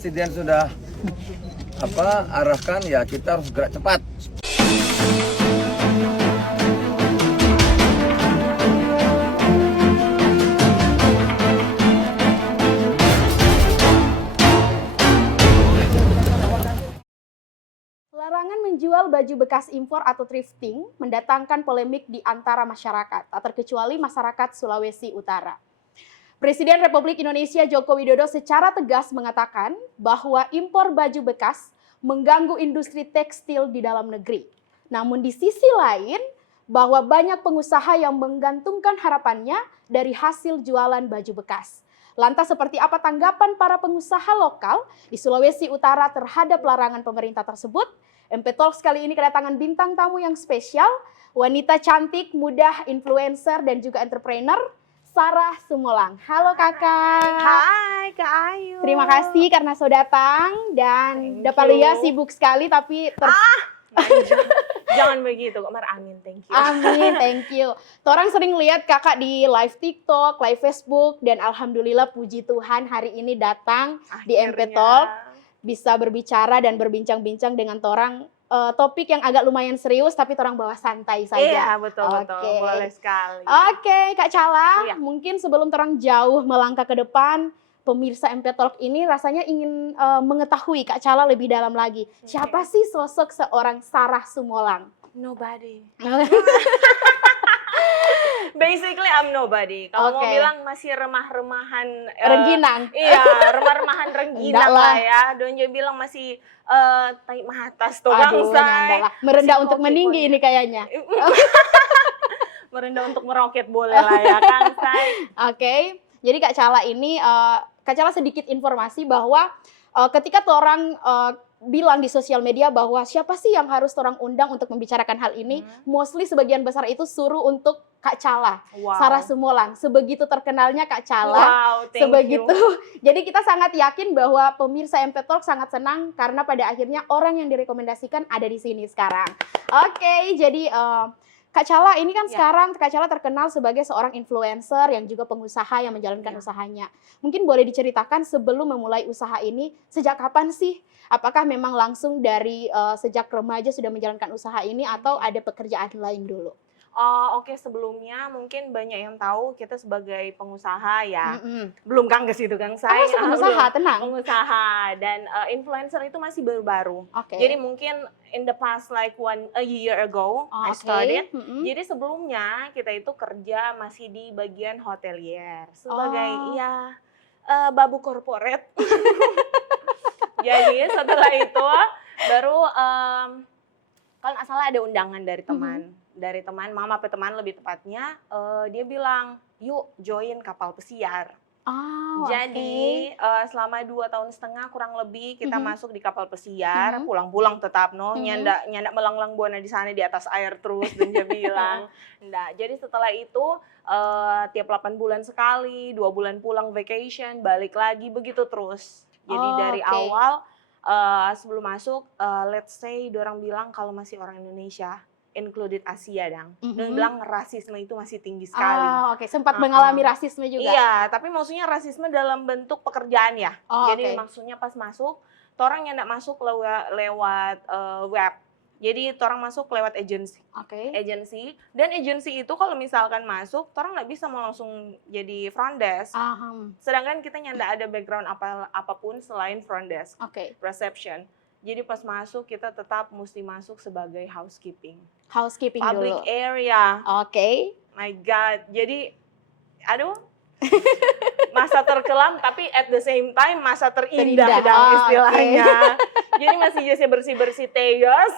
Presiden sudah arahkan, ya kita harus gerak cepat. Larangan menjual baju bekas impor atau thrifting mendatangkan polemik di antara masyarakat, tak terkecuali masyarakat Sulawesi Utara. Presiden Republik Indonesia Joko Widodo secara tegas mengatakan bahwa impor baju bekas mengganggu industri tekstil di dalam negeri. Namun di sisi lain, bahwa banyak pengusaha yang menggantungkan harapannya dari hasil jualan baju bekas. Lantas seperti apa tanggapan para pengusaha lokal di Sulawesi Utara terhadap larangan pemerintah tersebut? MP Talks kali ini kedatangan bintang tamu yang spesial, wanita cantik, muda, influencer, dan juga entrepreneur, Sarah Sumolang. Halo kakak. Hai Kak Ayu. Terima kasih karena sudah datang dan dapat lihat sibuk sekali tapi Jangan begitu Kak Mar, amin, thank you. Amin, thank you. Torang sering lihat kakak di live TikTok, live Facebook, dan alhamdulillah puji Tuhan hari ini datang di MP Talk, bisa berbicara dan berbincang-bincang dengan torang. Topik yang agak lumayan serius tapi torang bawa santai saja. Iya, betul-betul, boleh sekali. Oke, Kak Cala, Iya. mungkin sebelum torang jauh melangkah ke depan, pemirsa MP Talk ini rasanya ingin mengetahui Kak Cala lebih dalam lagi. Siapa sih sosok seorang Sarah Sumolang? Nobody. Basically I'm nobody. Kalau mau bilang masih remah-remahan Rengginang. Iya, remah-remahan rengginang lah ya. Donjo bilang masih tai atas tuh bangsa. Merendah untuk meninggi ini kayaknya. Merendah untuk meroket boleh lah ya Kang Say. Oke. Jadi Kak Cala ini Kak Cala sedikit informasi bahwa ketika orang bilang di sosial media bahwa siapa sih yang harus orang undang untuk membicarakan hal ini, mostly sebagian besar itu suruh untuk Kak Cala, Sarah Sumolang. Sebegitu terkenalnya Kak Cala, sebegitu. Jadi kita sangat yakin bahwa pemirsa MP Talk sangat senang karena pada akhirnya orang yang direkomendasikan ada di sini sekarang. Oke, jadi Kak Cala ini kan sekarang Kak Cala terkenal sebagai seorang influencer yang juga pengusaha yang menjalankan usahanya. Mungkin boleh diceritakan sebelum memulai usaha ini, sejak kapan sih? Apakah memang langsung dari sejak remaja sudah menjalankan usaha ini atau ada pekerjaan lain dulu? Oke, sebelumnya mungkin banyak yang tahu kita sebagai pengusaha ya. Belum Kang ke situ Kang saya. Pengusaha, tenang. Pengusaha dan influencer itu masih baru-baru. Jadi mungkin in the past like a year ago I started. Jadi sebelumnya kita itu kerja masih di bagian hotelier sebagai babu corporate. Jadi setelah itu baru kalau nggak salah ada undangan dari teman. Dari teman, mama atau teman lebih tepatnya, dia bilang, yuk join kapal pesiar. Jadi selama 2,5 tahun kurang lebih kita masuk di kapal pesiar, pulang-pulang tetap nyandak melanglang buana di sana di atas air terus dan dia bilang, enggak. Jadi setelah itu tiap 8 bulan sekali, 2 bulan pulang vacation, balik lagi begitu terus. Jadi dari awal sebelum masuk, let's say dorang bilang kalau masih orang Indonesia, included Asia dan bilang rasisme itu masih tinggi sekali. Sempat mengalami rasisme juga. Iya, tapi maksudnya rasisme dalam bentuk pekerjaan ya. Jadi maksudnya pas masuk, orang yang nggak masuk lewat web. Jadi orang masuk lewat agency. Agency dan agency itu kalau misalkan masuk, orang nggak bisa mau langsung jadi front desk. Sedangkan kita nggak ada background apapun selain front desk, reception. Jadi pas masuk kita tetap mesti masuk sebagai housekeeping Public dulu. Area. My God. Jadi aduh. Masa terkelam tapi at the same time masa terindah dong istilahnya. Jadi masih jadi bersih-bersih teos.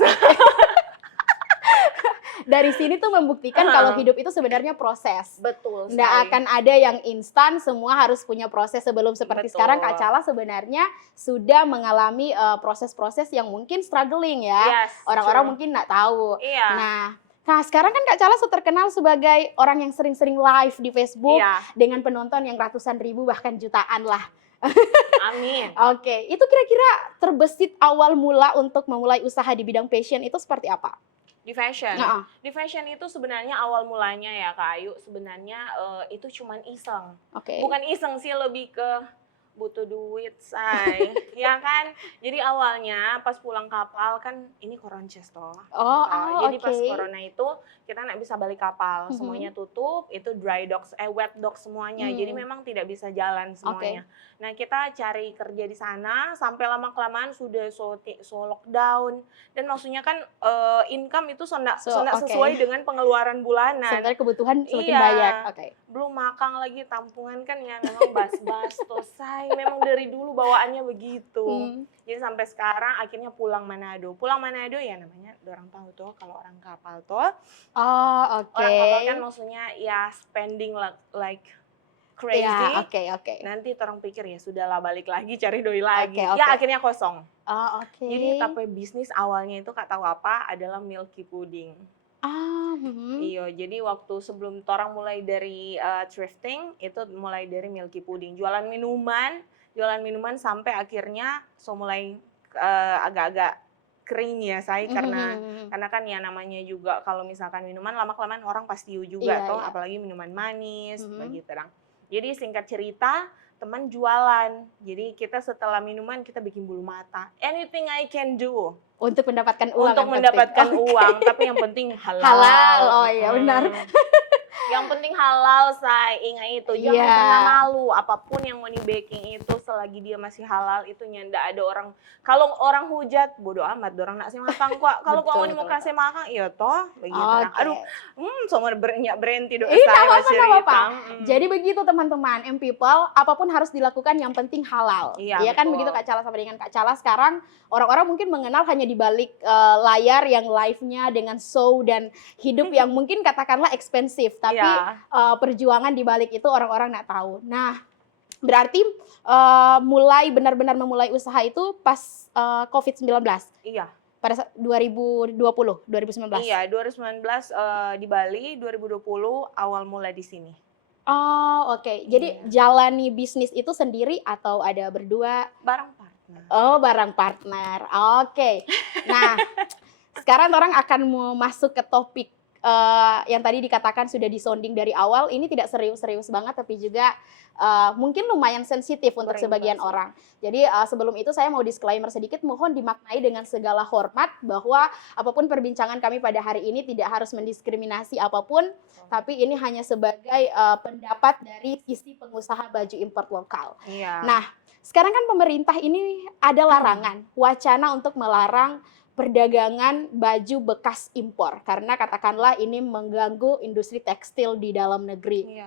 Dari sini tuh membuktikan kalau hidup itu sebenarnya proses. Betul. Nggak akan ada yang instan, semua harus punya proses sebelum seperti sekarang. Kak Cala sebenarnya sudah mengalami proses-proses yang mungkin struggling ya. Orang-orang mungkin nggak tahu. Nah, sekarang kan Kak Cala terkenal sebagai orang yang sering-sering live di Facebook dengan penonton yang ratusan ribu bahkan jutaan lah. Amin. Itu kira-kira terbesit awal mula untuk memulai usaha di bidang fashion itu seperti apa? Di fashion. Di fashion itu sebenarnya awal mulanya ya Kak Ayu, sebenarnya itu cuman iseng. Bukan iseng sih, lebih ke butuh duit, say. Ya kan? Jadi awalnya pas pulang kapal kan ini koronces toh. Jadi pas corona itu kita nggak bisa balik kapal, semuanya tutup, itu dry dock, wet dock semuanya. Jadi memang tidak bisa jalan semuanya. Nah kita cari kerja di sana sampai lama-kelamaan sudah so lockdown. Dan maksudnya kan income itu sesuai dengan pengeluaran bulanan. Sementara kebutuhan semakin banyak. Belum makan lagi, tampungan kan ya memang bas-bas tuh, say. Memang dari dulu bawaannya begitu. Jadi sampai sekarang akhirnya pulang Manado. Pulang Manado ya namanya orang tahu tuh kalau orang kapal tuh. Orang kapal kan maksudnya ya spending like crazy. Nanti orang pikir ya sudahlah balik lagi cari doi lagi. Ya akhirnya kosong. Jadi tapi bisnis awalnya itu Kak tahu apa? Adalah milky pudding. Iya, jadi waktu sebelum orang mulai dari thrifting itu mulai dari milky pudding, jualan minuman sampai akhirnya mulai agak-agak kering ya saya karena kan ya namanya juga kalau misalkan minuman lama-kelamaan orang pasti juga apalagi minuman manis begitu dong. Jadi singkat cerita teman jualan. Jadi kita setelah minuman kita bikin bulu mata. Anything I can do untuk mendapatkan uang. Untuk mendapatkan uang, tapi yang penting halal. Halal, oh iya benar. Yang penting halal, say. Ingat itu. Jangan pernah malu. Apapun yang mau di baking itu selagi dia masih halal itu ndak ada orang. Kalau orang hujat, bodoh amat. Orang nak sih makan kok. Kalau kau mau kasih makan, iya toh. Begitu. Aduh, semua berhenti doa saya. Jadi begitu teman-teman, people, apapun harus dilakukan yang penting halal. Iya kan begitu Kak Cala sama dengan Kak Cala sekarang orang-orang mungkin mengenal hanya di balik layar yang live-nya dengan show dan hidup yang mungkin katakanlah ekspensif, tapi perjuangan di balik itu orang-orang nggak tahu. Nah, berarti mulai benar-benar memulai usaha itu pas COVID-19. Iya. Pada 2019. Iya, 2019 di Bali, 2020 awal mulai di sini. Jadi jalani bisnis itu sendiri atau ada berdua? Bareng partner. Bareng partner. Nah, sekarang orang akan mau masuk ke topik yang tadi dikatakan sudah disonding dari awal. Ini tidak serius-serius banget, tapi juga mungkin lumayan sensitif untuk sebagian orang. Jadi sebelum itu saya mau disclaimer sedikit, mohon dimaknai dengan segala hormat bahwa apapun perbincangan kami pada hari ini tidak harus mendiskriminasi apapun, tapi ini hanya sebagai pendapat dari sisi pengusaha baju import lokal. Nah, sekarang kan pemerintah ini ada larangan, wacana untuk melarang perdagangan baju bekas impor karena katakanlah ini mengganggu industri tekstil di dalam negeri.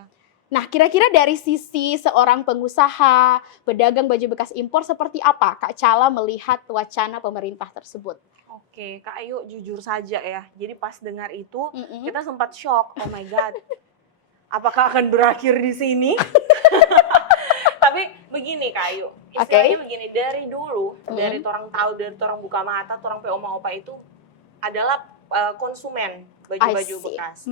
Nah, kira-kira dari sisi seorang pengusaha pedagang baju bekas impor seperti apa Kak Cala melihat wacana pemerintah tersebut? Kak Ayu jujur saja ya. Jadi pas dengar itu kita sempat shock. Oh my god. Apakah akan berakhir di sini? Tapi begini Kak Ayu, istilahnya begini, dari dulu, dari orang tahu, dari orang buka mata, orang oma opa itu adalah konsumen baju-baju bekas.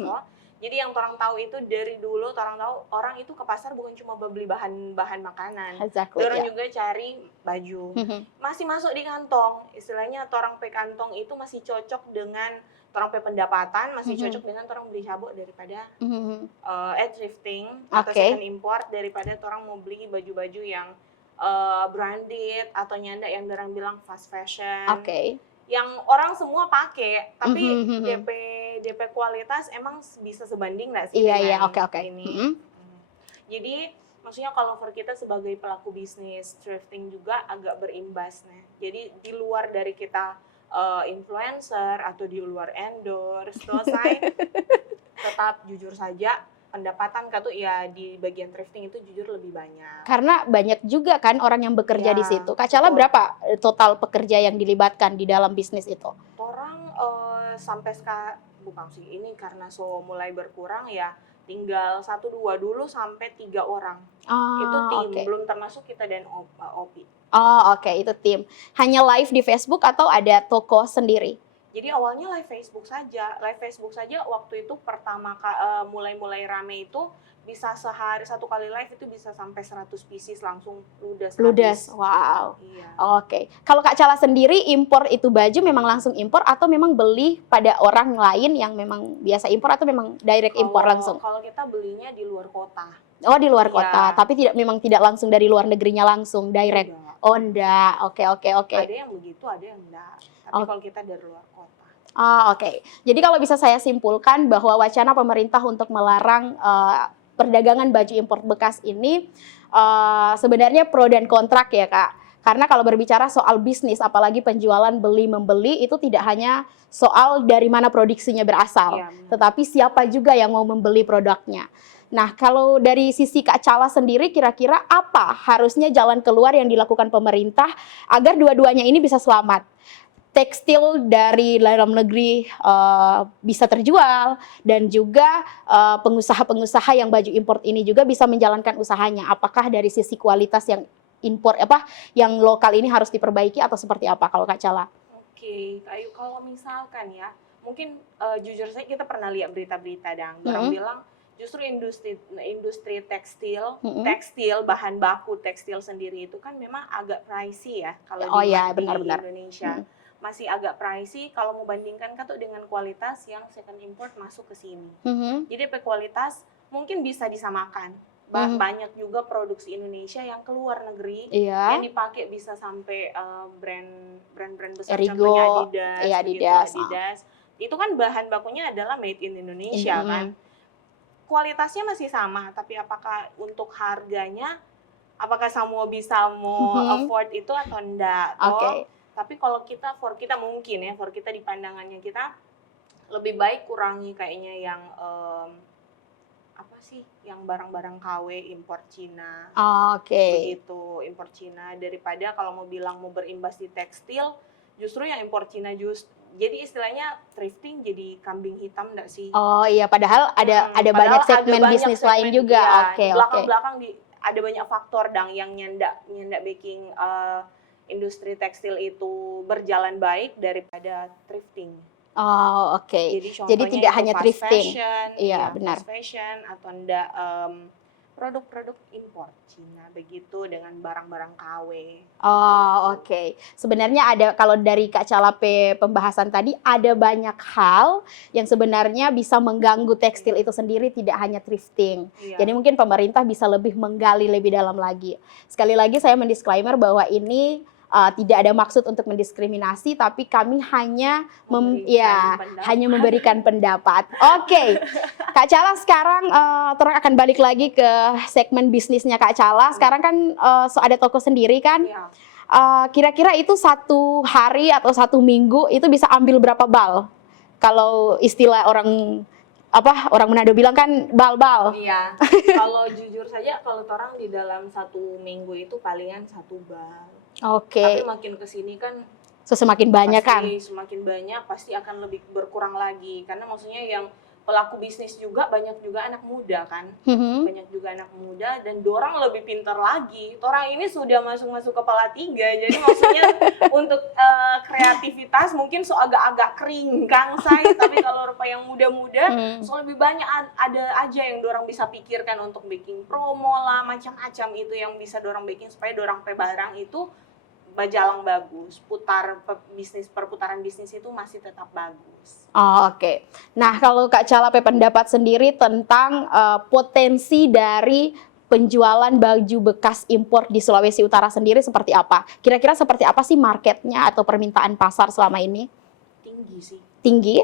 Jadi yang orang tahu itu dari dulu, orang tahu orang itu ke pasar bukan cuma beli bahan makanan, orang juga cari baju. Masih masuk di kantong, istilahnya orang pe kantong itu masih cocok dengan orang pe pendapatan, masih cocok dengan orang beli cabut daripada thrifting atau second import daripada orang mau beli baju-baju yang branded atau nyanda yang orang bilang fast fashion. Yang orang semua pakai, tapi DP kualitas emang bisa sebanding nggak sih dengan ini? Jadi maksudnya kalau for kita sebagai pelaku bisnis thrifting juga agak berimbas nih. Jadi di luar dari kita influencer atau di luar endorse, tetap jujur saja pendapatan tuh ya di bagian thrifting itu jujur lebih banyak. Karena banyak juga kan orang yang bekerja di situ. Kak Cala berapa total pekerja yang dilibatkan di dalam bisnis itu? Orang sampai sekarang bukan sih ini karena mulai berkurang ya, tinggal 1-2 dulu sampai 3 orang. Itu tim, belum termasuk kita dan Opi. Itu tim. Hanya live di Facebook atau ada toko sendiri? Jadi awalnya live Facebook saja waktu itu pertama mulai rame itu bisa sehari satu kali live itu bisa sampai 100 pieces langsung ludes. Wow. Iya. Oke. Kalau Kak Cala sendiri impor itu baju memang langsung impor atau memang beli pada orang lain yang memang biasa impor atau memang direct impor langsung? Kalau kita belinya di luar kota. Oh, di luar Iya. kota, tapi memang tidak langsung dari luar negerinya langsung direct. Enggak. Oh, enggak. Oke. Ada yang begitu, ada yang enggak. Tapi kalau kita dari luar kota. Oke. Jadi kalau bisa saya simpulkan bahwa wacana pemerintah untuk melarang perdagangan baju impor bekas ini sebenarnya pro dan kontrak ya Kak. Karena kalau berbicara soal bisnis, apalagi penjualan beli-membeli, itu tidak hanya soal dari mana produksinya berasal, Iya, tetapi siapa juga yang mau membeli produknya. Nah, kalau dari sisi Kak Cala sendiri, kira-kira apa harusnya jalan keluar yang dilakukan pemerintah agar dua-duanya ini bisa selamat? Tekstil dari dalam negeri bisa terjual dan juga pengusaha-pengusaha yang baju import ini juga bisa menjalankan usahanya. Apakah dari sisi kualitas yang impor yang lokal ini harus diperbaiki atau seperti apa kalau Kak Cala? Oke, Kak Ayu, kalau misalkan ya, mungkin jujur saja kita pernah lihat berita-berita orang bilang justru industri tekstil bahan baku tekstil sendiri itu kan memang agak pricey ya kalau di Indonesia. Masih agak pricey kalau mau bandingkan kan tuh dengan kualitas yang second import masuk ke sini. Jadi kualitas mungkin bisa disamakan. Banyak juga produksi Indonesia yang keluar negeri yang dipakai bisa sampai brand besar Erigo, contohnya Adidas. Itu kan bahan bakunya adalah made in Indonesia kan. Kualitasnya masih sama, tapi apakah untuk harganya apakah semua bisa afford itu atau enggak? Tapi kalau kita mungkin for kita di pandangannya kita lebih baik kurangi kayaknya yang yang barang-barang KW impor Cina. Begitu, impor Cina daripada kalau mau bilang mau berimbas di tekstil, justru yang impor Cina jadi istilahnya thrifting jadi kambing hitam enggak sih? Oh iya, padahal ada banyak segmen bisnis lain juga. Belakang ada banyak faktor yang nyendak baking industri tekstil itu berjalan baik daripada thrifting. Jadi tidak hanya thrifting. Benar. Fast fashion atau enggak produk-produk impor Cina begitu dengan barang-barang KW. Sebenarnya ada, kalau dari Kak Cala pembahasan tadi, ada banyak hal yang sebenarnya bisa mengganggu tekstil itu sendiri, tidak hanya thrifting. Jadi mungkin pemerintah bisa lebih menggali lebih dalam lagi. Sekali lagi saya mendisklaimer bahwa ini tidak ada maksud untuk mendiskriminasi, tapi kami hanya memberikan pendapat. Kak Cala sekarang terus akan balik lagi ke segmen bisnisnya Kak Cala. Sekarang kan ada toko sendiri kan? Kira-kira itu satu hari atau satu minggu itu bisa ambil berapa bal? Kalau istilah orang Manado bilang kan bal-bal. Iya. Kalau jujur saja kalau orang di dalam satu minggu itu palingan 1 bal. Tapi makin kesini kan semakin banyak semakin banyak pasti akan lebih berkurang lagi karena maksudnya yang pelaku bisnis juga banyak juga anak muda kan. Banyak juga anak muda dan dorang lebih pintar lagi. Orang ini sudah masuk kepala 3 jadi maksudnya untuk kreativitas mungkin agak-agak kering kang saya tapi kalau rupa yang muda-muda lebih banyak ada aja yang dorang bisa pikirkan untuk bikin promo lah macam-macam itu yang bisa dorang bikin supaya dorang barang itu berjalan bagus, perputaran bisnis itu masih tetap bagus. Nah, kalau Kak Cala pendapat sendiri tentang potensi dari penjualan baju bekas impor di Sulawesi Utara sendiri seperti apa? Kira-kira seperti apa sih marketnya atau permintaan pasar selama ini? Tinggi sih. Tinggi?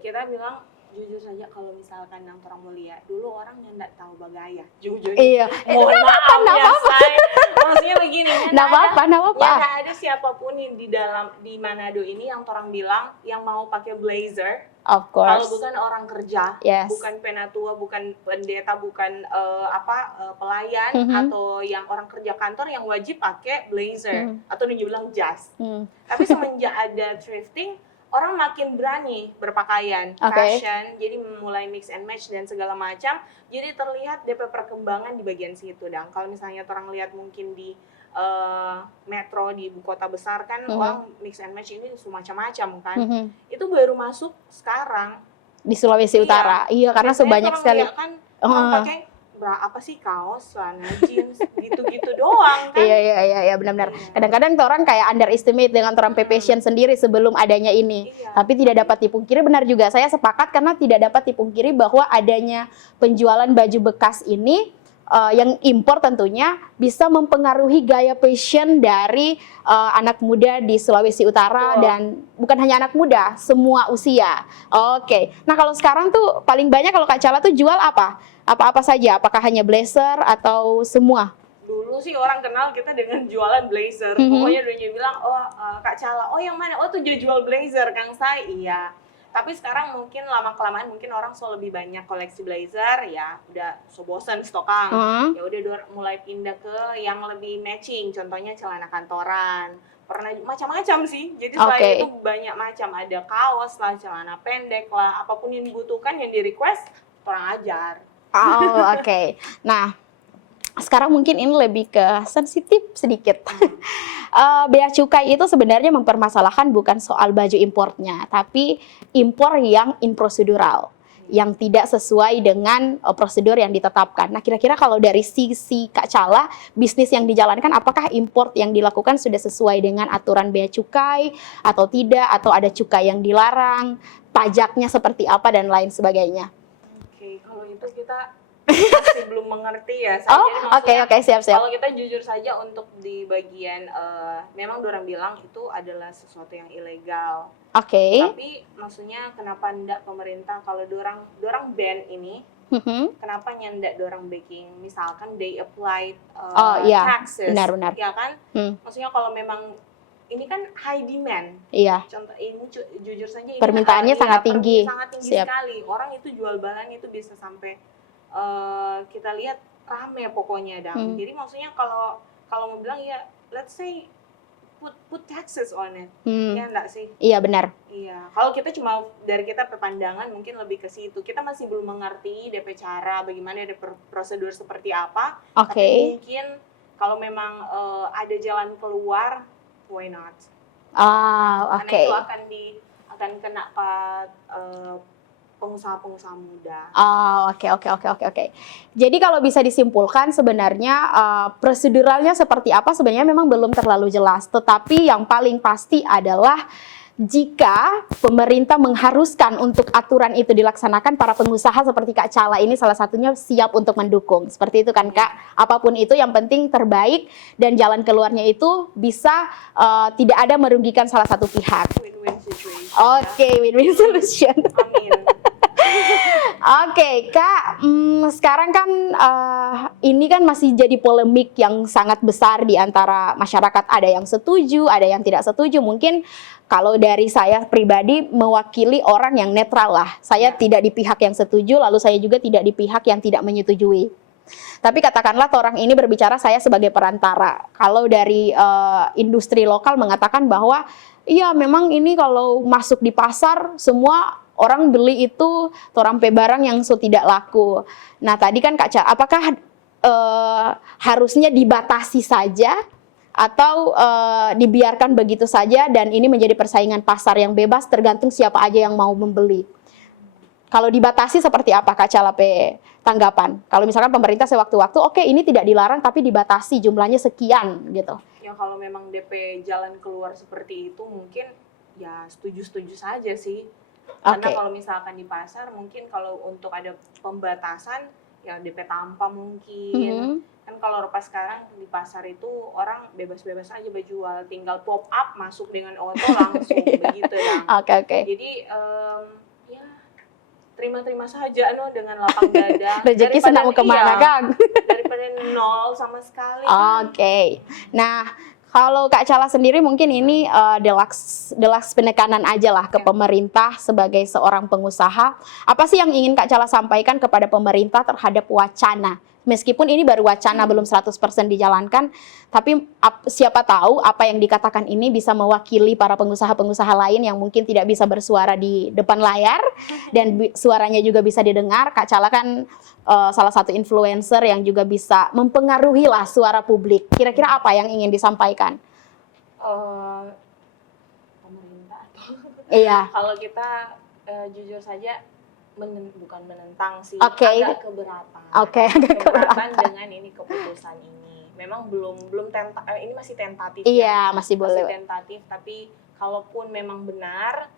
Kita bilang jujur saja kalau misalkan yang orang mulia dulu orang yang nggak tahu bagaya jujur mohon maaf ya saya maksudnya begini nggak ada siapapun yang di Manado ini yang orang bilang yang mau pakai blazer kalau bukan orang kerja bukan penatua bukan pendeta bukan pelayan atau yang orang kerja kantor yang wajib pakai blazer atau dibilang jas tapi semenjak ada thrifting orang makin berani berpakaian, fashion, jadi mulai mix and match dan segala macam. Jadi terlihat DP perkembangan di bagian situ, Dang. Kalau misalnya orang lihat mungkin di metro di ibu kota besar kan orang mix and match ini semacam-macam kan. Itu baru masuk sekarang di Sulawesi Utara. Iya, karena biasanya sebanyak kalau sekali. ngeliat kan orang pakai apa sih, kaos, celana jeans gitu-gitu doang kan. Iya, benar-benar. Iya. Kadang-kadang orang kayak underestimate dengan orang fashion sendiri sebelum adanya ini. Iya. Tapi tidak dapat dipungkiri, benar juga. Saya sepakat karena tidak dapat dipungkiri bahwa adanya penjualan baju bekas ini yang impor tentunya bisa mempengaruhi gaya fashion dari anak muda di Sulawesi Utara. Dan bukan hanya anak muda, semua usia. Oke. Nah, kalau sekarang tuh paling banyak kalau Kak Cala tuh jual apa? Apa-apa saja? Apakah hanya blazer atau semua? Dulu sih orang kenal kita dengan jualan blazer. Pokoknya dunia bilang, Kak Cala, yang mana? Tuh dia jual blazer, Kang Sai. Iya. Tapi sekarang mungkin lama-kelamaan mungkin orang lebih banyak koleksi blazer, ya udah bosan stokan. Ya udah mulai pindah ke yang lebih matching, contohnya celana kantoran. Pernah macam-macam sih. Jadi selain itu banyak macam, ada kaos lah, celana pendek lah, apapun yang dibutuhkan, yang di request, orang ajar. Oke. Nah, sekarang mungkin ini lebih ke sensitif sedikit. Bea cukai itu sebenarnya mempermasalahkan bukan soal baju importnya, tapi impor yang improsedural, yang tidak sesuai dengan prosedur yang ditetapkan. Nah, kira-kira kalau dari sisi Kak Cala, bisnis yang dijalankan, apakah import yang dilakukan sudah sesuai dengan aturan bea cukai atau tidak, atau ada cukai yang dilarang, pajaknya seperti apa, dan lain sebagainya? Kalau itu kita masih belum mengerti ya. Oke, siap. Kalau kita jujur saja untuk di bagian memang orang bilang itu adalah sesuatu yang ilegal. Tapi maksudnya kenapa ndak pemerintah kalau dorang ban ini, kenapa nyendak dorang baking, misalkan they applied taxes, benar. ya kan? Maksudnya kalau memang ini kan high demand. Iya. Contoh ini jujur saja ini permintaannya sangat tinggi. Sangat tinggi sekali. Orang itu jual barang itu bisa sampai kita lihat rame pokoknya dong. Jadi maksudnya kalau mau bilang ya let's say put taxes on it. Ya enggak sih? Iya, benar. Iya. Kalau kita cuma dari kita perpandangan mungkin lebih ke situ. Kita masih belum mengerti DP cara bagaimana ada prosedur seperti apa. Tapi mungkin kalau memang ada jalan keluar, why not? Karena itu akan kena ke pengusaha-pengusaha muda. Oke. Jadi kalau bisa disimpulkan sebenarnya proseduralnya seperti apa sebenarnya memang belum terlalu jelas. Tetapi yang paling pasti adalah jika pemerintah mengharuskan untuk aturan itu dilaksanakan, para pengusaha seperti Kak Cala ini salah satunya siap untuk mendukung. Seperti itu kan Kak? Apapun itu yang penting terbaik dan jalan keluarnya itu bisa tidak ada merugikan salah satu pihak. Win-win situation. Win-win solution. Amin. Kak, sekarang kan ini kan masih jadi polemik yang sangat besar di antara masyarakat. Ada yang setuju, ada yang tidak setuju. Mungkin kalau dari saya pribadi mewakili orang yang netral lah. Saya tidak di pihak yang setuju, lalu saya juga tidak di pihak yang tidak menyetujui. Tapi katakanlah orang ini berbicara saya sebagai perantara. Kalau dari industri lokal mengatakan bahwa iya memang ini kalau masuk di pasar semua orang beli itu torampe barang yang tidak laku. Nah tadi kan Kak Cala, apakah harusnya dibatasi saja atau dibiarkan begitu saja dan ini menjadi persaingan pasar yang bebas tergantung siapa aja yang mau membeli? Kalau dibatasi seperti apa Kak Cala tanggapan? Kalau misalkan pemerintah sewaktu-waktu, oke ini tidak dilarang tapi dibatasi jumlahnya sekian gitu. Ya kalau memang DP jalan keluar seperti itu mungkin ya setuju-setuju saja sih. Karena kalau misalkan di pasar mungkin kalau untuk ada pembatasan ya DP tanpa mungkin. Kan kalau pas sekarang di pasar itu orang bebas-bebas aja berjual, tinggal pop up masuk dengan auto langsung begitu ya. Jadi ya terima-terima saja dengan lapang dada. Rezeki senang kemana Kang? Daripada nol sama sekali. Nah kalau Kak Cala sendiri mungkin ini deluxe penekanan aja lah ke pemerintah sebagai seorang pengusaha. Apa sih yang ingin Kak Cala sampaikan kepada pemerintah terhadap wacana Meskipun ini baru wacana, belum 100% dijalankan, tapi siapa tahu apa yang dikatakan ini bisa mewakili para pengusaha-pengusaha lain yang mungkin tidak bisa bersuara di depan layar dan suaranya juga bisa didengar. Kak Cala kan salah satu influencer yang juga bisa mempengaruhi lah suara publik. Kira-kira apa yang ingin disampaikan? Pemerintah atau Iya. kalau kita jujur saja bukan menentang sih, Oke. agak keberatan. Oke, agak Keberatan dengan ini keputusan ini. Memang belum ini masih tentatif. Iya, masih boleh. Masih tentatif, tapi kalaupun memang benar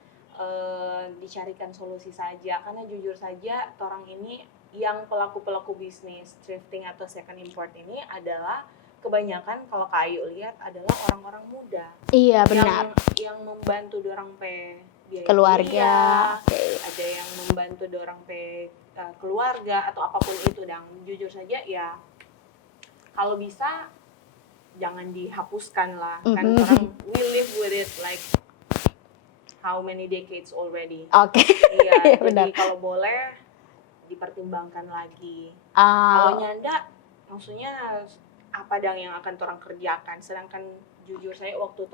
dicarikan solusi saja. Karena jujur saja, orang ini yang pelaku-pelaku bisnis thrifting atau second import ini adalah kebanyakan kalau Kak Ayu lihat adalah orang-orang muda. Iya, benar. Yang membantu dorang biaya Keluarga. kuliah, ada yang membantu dorang keluarga atau apapun itu. Dan jujur saja ya, kalau bisa jangan dihapuskan lah. Kan orang we live with it like how many decades already. Oke. Iya, Iya, benar. jadi kalau boleh dipertimbangkan lagi. Kalau nyanda, maksudnya apa dang yang akan orang kerjakan? Sedangkan jujur saya waktu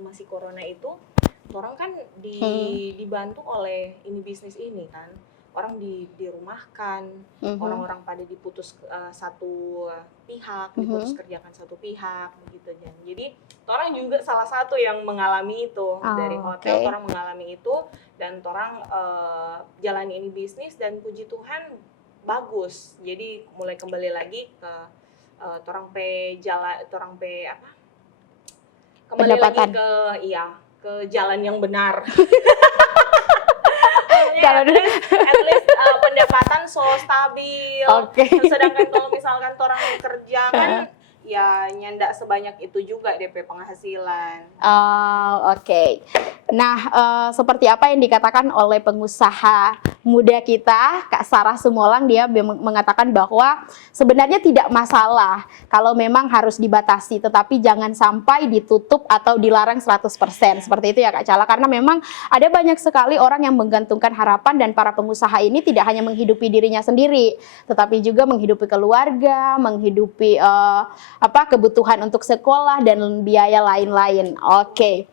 masih corona itu, orang kan dibantu oleh ini bisnis ini kan. Orang dirumahkan, orang-orang pada diputus satu pihak, diputus kerjakan satu pihak begitu. Jadi orang juga salah satu yang mengalami itu dari hotel. Orang mengalami itu dan orang jalani ini bisnis dan puji Tuhan bagus. Jadi mulai kembali lagi ke kembali lagi ke jalan yang benar. Kalau at least pendapatan so stabil. Sedangkan kalau misalkan orang kerja kan ya nyanda sebanyak itu juga DP penghasilan. Oke. Nah, seperti apa yang dikatakan oleh pengusaha muda kita, Kak Sarah Sumolang, dia mengatakan bahwa sebenarnya tidak masalah kalau memang harus dibatasi, tetapi jangan sampai ditutup atau dilarang 100%. Seperti itu ya Kak Cala, karena memang ada banyak sekali orang yang menggantungkan harapan dan para pengusaha ini tidak hanya menghidupi dirinya sendiri, tetapi juga menghidupi keluarga, menghidupi kebutuhan untuk sekolah dan biaya lain-lain. Oke.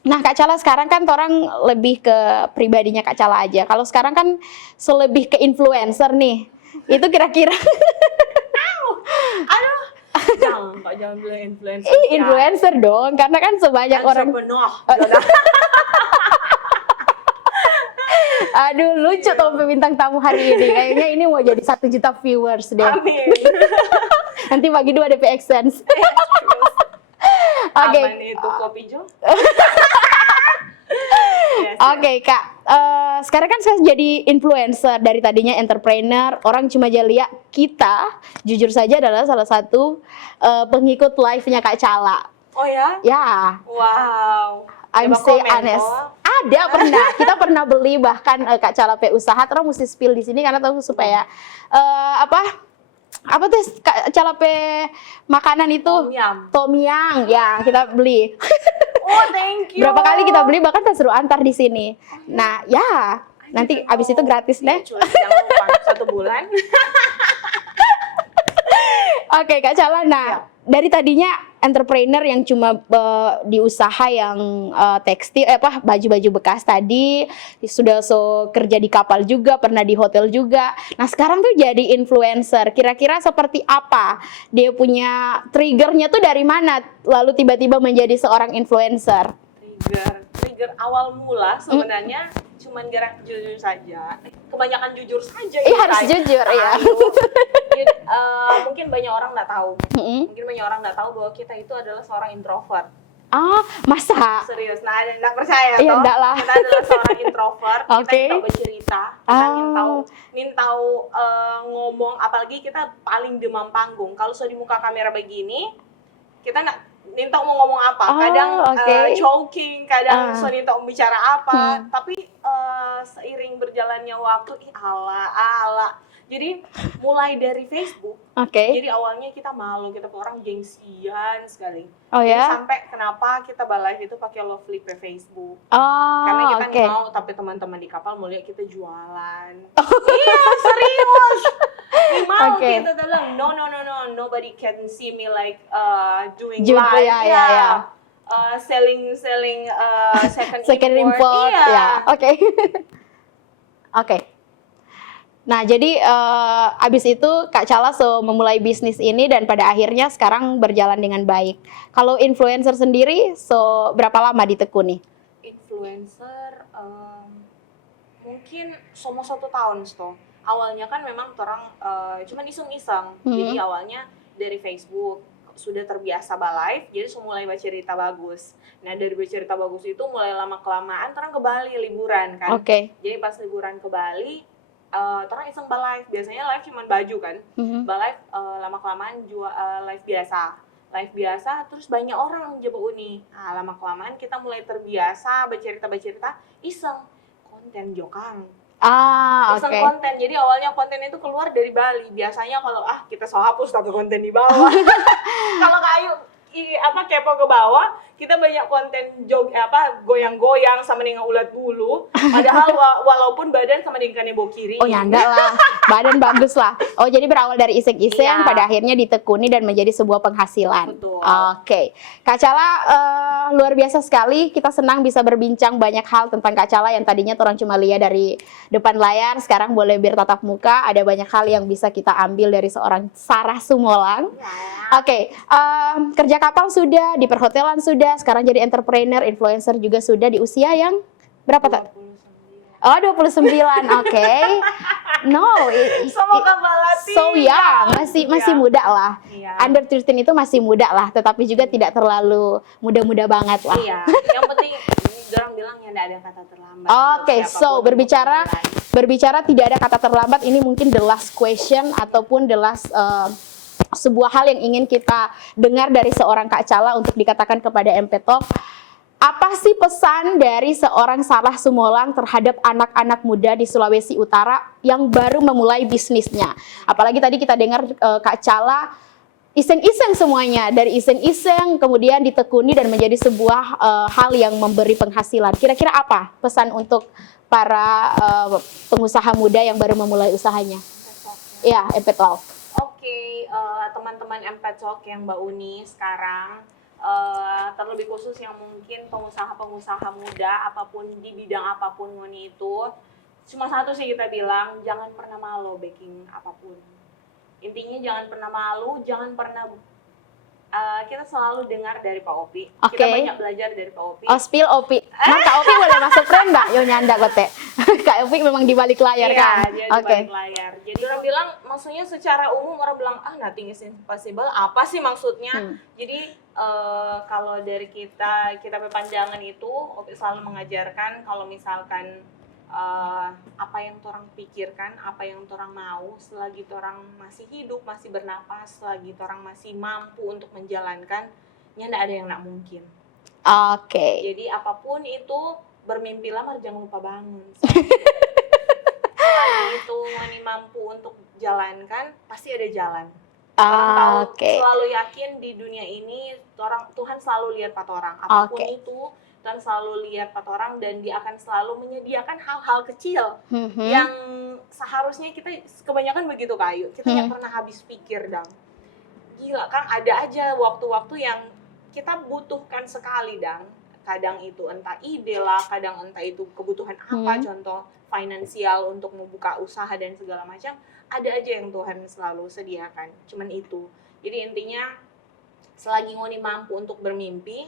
Nah Kak Cala, sekarang kan orang lebih ke pribadinya Kak Cala aja. Kalau sekarang kan selebih ke influencer nih. Itu kira-kira jangan bilang influencer. Influencer dong, karena kan sebanyak orang. Aduh, lucu topik bintang tamu hari ini. Kayaknya ini mau jadi 1 juta viewers deh. Amin. Nanti bagi 2 DP AdSense. Oke. Aman itu kopi Jo. Oke Kak, sekarang kan saya jadi influencer, dari tadinya entrepreneur, orang cuma aja lihat kita, jujur saja adalah salah satu pengikut live-nya Kak Cala. Oh ya? Ya. Wow. I'm say honest. Ada pernah, kita pernah beli bahkan Kak Cala usaha, terus mesti spill di sini karena tahu supaya apa tuh Kak Cala makanan itu? Tom Yum. Ya, kita beli. Oh, thank you. Berapa kali kita beli, bahkan saya suruh antar di sini. Nah, ya, nanti abis itu gratis deh. Jangan lupa 1 bulan. Oke, Kak Cala. Nah, dari tadinya entrepreneur yang cuma di usaha yang tekstil, baju-baju bekas tadi, sudah kerja di kapal juga, pernah di hotel juga. Nah, sekarang tuh jadi influencer. Kira-kira seperti apa? Dia punya triggernya tuh dari mana? Lalu tiba-tiba menjadi seorang influencer. Trigger awal mula sebenarnya cuman jujur saja. Kebanyakan jujur saja. Harus jujur ya. Mungkin banyak orang nggak tahu. Mungkin banyak orang nggak tahu bahwa kita itu adalah seorang introvert. Masa? Serius, nah nggak percaya Iya, toh? enggak lah. Kita adalah seorang introvert. Kita ingin tahu bercerita, kita ingin tahu ngomong, apalagi kita paling demam panggung. Kalau sudah di muka kamera begini, kita nggak Ninta mau ngomong apa, kadang choking, kadang Ninta mau bicara apa, tapi seiring berjalannya waktu, ala. Jadi mulai dari Facebook, jadi awalnya kita malu, kita orang gengsian sekali. Sampai kenapa kita live itu pakai Lovely Facebook. Karena kita nggak mau, tapi teman-teman di kapal mau lihat kita jualan. Iya, serius. Ni mau Oke. kita bilang no, nobody can see me like doing Juga, live, ya. selling second Second import, iya. ya. Oke. Oke. Nah, jadi abis itu Kak Cala memulai bisnis ini dan pada akhirnya sekarang berjalan dengan baik. Kalau influencer sendiri, berapa lama ditekuni? Influencer mungkin selama 1 tahun toh. Awalnya kan memang orang cuman iseng-iseng. Jadi awalnya dari Facebook sudah terbiasa live, jadi mulai bercerita bagus. Nah dari bercerita bagus itu mulai lama kelamaan orang ke Bali liburan kan. Oke. Jadi pas liburan ke Bali, orang iseng live. Biasanya live cuman baju kan. Live lama kelamaan live biasa, terus banyak orang coba uni. Nah, lama kelamaan kita mulai terbiasa bercerita iseng konten jokang. Iseng Oke. konten. Jadi awalnya konten itu keluar dari Bali. Biasanya kalau kita hapus tapi konten di bawah. Kalau kayu kepo ke bawah, kita banyak konten goyang-goyang sama dengan ulat bulu. Padahal walaupun badan sama dengan kanebo kiri. Oh nyanda lah, badan bagus lah. Oh jadi berawal dari iseng-iseng, Iya. pada akhirnya ditekuni dan menjadi sebuah penghasilan. Betul. Oke, Kak Cala luar biasa sekali. Kita senang bisa berbincang banyak hal tentang Kak Cala yang tadinya orang cuma lihat dari depan layar, sekarang boleh bertatap muka. Ada banyak hal yang bisa kita ambil dari seorang Sarah Sumolang. Oke, kerja kapal sudah, di perhotelan sudah, sekarang jadi entrepreneur, influencer juga sudah di usia yang berapa tak? 29. Oh 29, oke. No, Sama kabalati. so young, masih muda lah. Iya. Under 13 itu masih muda lah, tetapi juga tidak terlalu muda-muda banget lah. Iya, yang penting orang bilang ya tidak ada kata terlambat. Oke, so berbicara tidak ada kata terlambat, ini mungkin the last question ataupun the last sebuah hal yang ingin kita dengar dari seorang Kak Cala untuk dikatakan kepada MP Talk. Apa sih pesan dari seorang Sarah Sumolang terhadap anak-anak muda di Sulawesi Utara yang baru memulai bisnisnya? Apalagi tadi kita dengar Kak Cala iseng-iseng semuanya, dari iseng-iseng kemudian ditekuni dan menjadi sebuah hal yang memberi penghasilan. Kira-kira apa pesan untuk para pengusaha muda yang baru memulai usahanya? Iya, MP Talk. Oke, teman-teman MP-Talk yang Mbak Uni sekarang, terlebih khusus yang mungkin pengusaha-pengusaha muda, apapun di bidang apapun Ngoni itu, cuma satu sih kita bilang, jangan pernah malu baking apapun. Intinya jangan pernah malu, jangan pernah, kita selalu dengar dari Pak Opi, kita Oke. banyak belajar dari Pak Opi. Oh, spill Opi. Nah, Kak Opi boleh masuk frame nggak? Yo nyanda kote. Kak Opi memang di balik layar kan? Iya, dia di balik layar. Jadi orang bilang, maksudnya secara umum orang bilang, nothing is impossible. Apa sih maksudnya? Jadi kalau dari kita berpandangan itu, Opi selalu mengajarkan kalau misalkan apa yang orang pikirkan, apa yang orang mau, selagi orang masih hidup, masih bernapas, selagi orang masih mampu untuk menjalankan, ya nggak ada yang nggak mungkin. Oke. Jadi apapun itu, bermimpilah, jangan lupa bangun. Selagi itu Ngoni mampu untuk jalankan, pasti ada jalan. Orang tahu, Oke. selalu yakin di dunia ini Tuhan selalu lihat pat orang. Apapun Oke. itu, Tuhan selalu lihat pat orang dan Dia akan selalu menyediakan hal-hal kecil yang seharusnya kita kebanyakan begitu kayu. Kita nggak pernah habis pikir dong. Gila kan, ada aja waktu-waktu yang kita butuhkan sekali dong. Kadang itu entah ide lah, kadang entah itu kebutuhan apa, contoh finansial untuk membuka usaha dan segala macam, ada aja yang Tuhan selalu sediakan. Cuman itu. Jadi intinya selagi Ngoni mampu untuk bermimpi,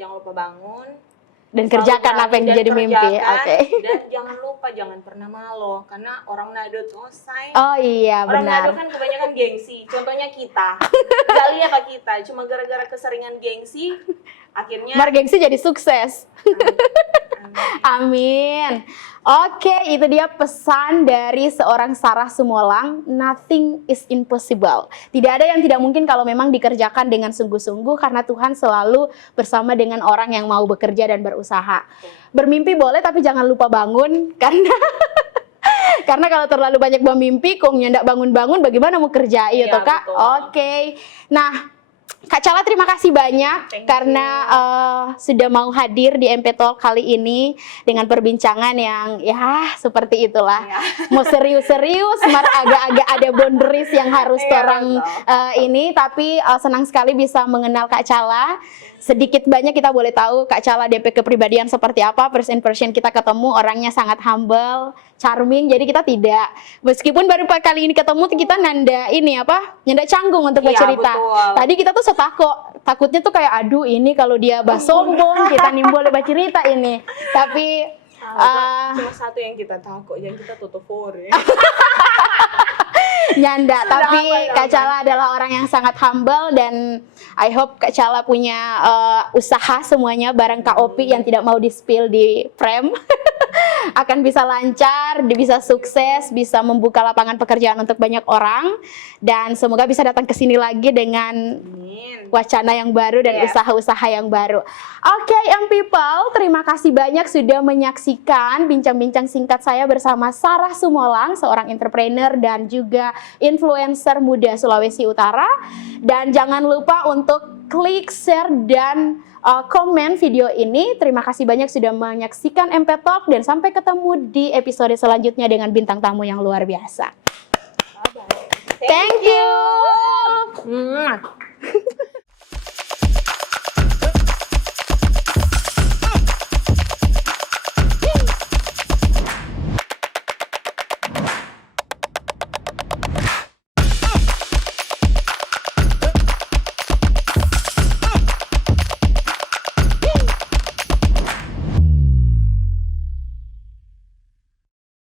jangan lupa bangun Dan selalu kerjakan berani apa yang dan jadi mimpi. kerjakan. Oke. Dan jangan lupa, jangan pernah malu, karena orang nado selesai. Oh iya, Orang nado benar. kan kebanyakan gengsi. Contohnya kita. Gak lihat apa kita, cuma gara-gara keseringan gengsi, akhirnya Margengsi jadi sukses. Amin. Oke, itu dia pesan dari seorang Sarah Sumolang. Nothing is impossible. Tidak ada yang tidak mungkin kalau memang dikerjakan dengan sungguh-sungguh, karena Tuhan selalu bersama dengan orang yang mau bekerja dan berusaha. Bermimpi boleh, tapi jangan lupa bangun, karena kalau terlalu banyak bermimpi, kok nyendak bangun-bangun, bagaimana mau kerja? Iya, Iya, toh Kak? betul. Oke. Nah, Kak Cala terima kasih banyak Thank karena sudah mau hadir di MP Talk kali ini dengan perbincangan yang ya seperti itulah. Iya. Mau serius-serius, mar agak-agak ada boundaries yang harus Iya, orang ini, tapi senang sekali bisa mengenal Kak Cala. Sedikit banyak kita boleh tahu Kak Cala DP kepribadian seperti apa. First impression kita ketemu orangnya sangat humble, charming. Jadi kita tidak, meskipun baru kali ini ketemu kita nanda canggung untuk Iya, bercerita. betul. Tadi kita tuh takutnya tuh kayak aduh ini kalau dia sombong kita nimbul bercerita ini. Tapi Cuma satu yang kita takut, yang kita tutup ya. nyanda, Sudah tapi aman, Kak Cala adalah orang yang sangat humble dan I hope Kak Cala punya usaha semuanya bareng Kak Opi yang tidak mau di-spill di frame akan bisa lancar, bisa sukses, bisa membuka lapangan pekerjaan untuk banyak orang dan semoga bisa datang ke sini lagi dengan Amin. wacana yang baru dan Iya. usaha-usaha yang baru. Oke, young people, terima kasih banyak sudah menyaksikan bincang-bincang singkat saya bersama Sarah Sumolang, seorang entrepreneur dan juga influencer muda Sulawesi Utara. Dan jangan lupa untuk klik, share, dan komen video ini. Terima kasih banyak sudah menyaksikan MP Talk dan sampai ketemu di episode selanjutnya dengan bintang tamu yang luar biasa. Bye-bye. Thank you.